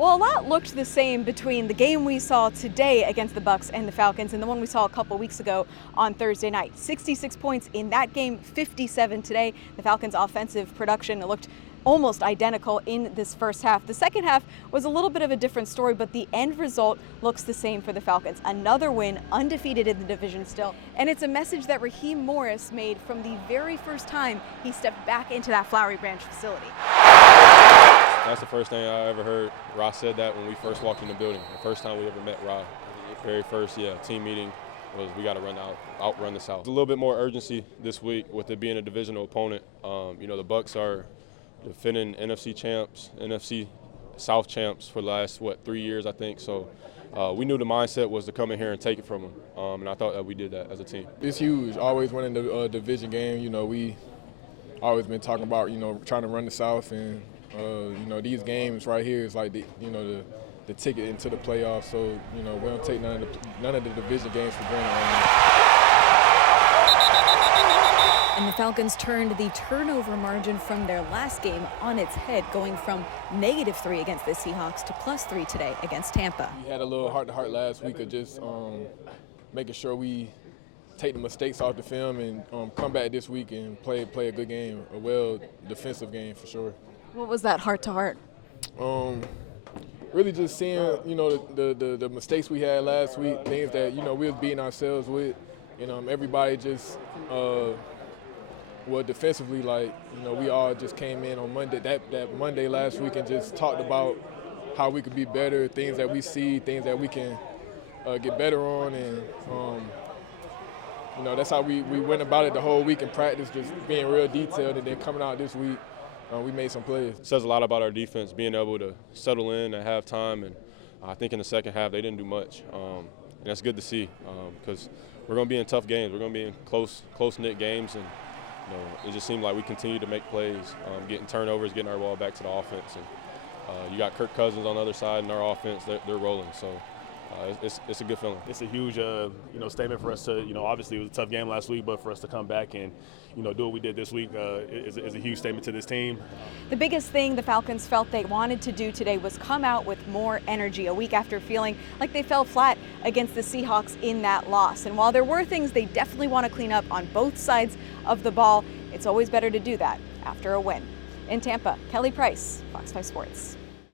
Well, a lot looked the same between the game we saw today against the Bucs and the Falcons and the one we saw a couple weeks ago on Thursday night. 66 points in that game, 57 today. The Falcons' offensive production looked almost identical in this first half. The second half was a little bit of a different story, but the end result looks the same for the Falcons. Another win, undefeated in the division still. And it's a message that Raheem Morris made from the very first time he stepped back into that Flowery Branch facility. That's the first thing I ever heard. Ross said that when we first walked in the building. The first time we ever met Ross. Very first, team meeting was we got to outrun the South. A little bit more urgency this week with it being a divisional opponent. The Bucs are defending NFC champs, NFC South champs for the last, 3 years, I think. So we knew the mindset was to come in here and take it from them. And I thought that we did that as a team. It's huge. Always winning the division game. We always been talking about, trying to run the South, and these games right here is like the ticket into the playoffs. So we don't take none of the division games for granted right now. And the Falcons turned the turnover margin from their last game on its head, going from -3 against the Seahawks to +3 today against Tampa. We had a little heart-to-heart last week of just making sure we take the mistakes off the film and come back this week and play a good game, a well defensive game for sure. What was that heart-to-heart? Really just seeing, the mistakes we had last week, things that, we was beating ourselves with. Everybody just, defensively, we all just came in on Monday, that Monday last week, and just talked about how we could be better, things that we see, things that we can get better on, and that's how we went about it the whole week in practice, just being real detailed, and then coming out this week, we made some plays. It says a lot about our defense, being able to settle in at halftime, and I think in the second half they didn't do much, and that's good to see because we're going to be in tough games. We're going to be in close-knit games, and it just seemed like we continued to make plays, getting turnovers, getting our ball back to the offense, and you got Kirk Cousins on the other side in our offense. They're rolling, so. It's a good feeling. It's a huge, statement for us to, obviously it was a tough game last week, but for us to come back and, do what we did this week is a huge statement to this team. The biggest thing the Falcons felt they wanted to do today was come out with more energy a week after feeling like they fell flat against the Seahawks in that loss. And while there were things they definitely want to clean up on both sides of the ball, it's always better to do that after a win. In Tampa, Kelly Price, Fox 5 Sports.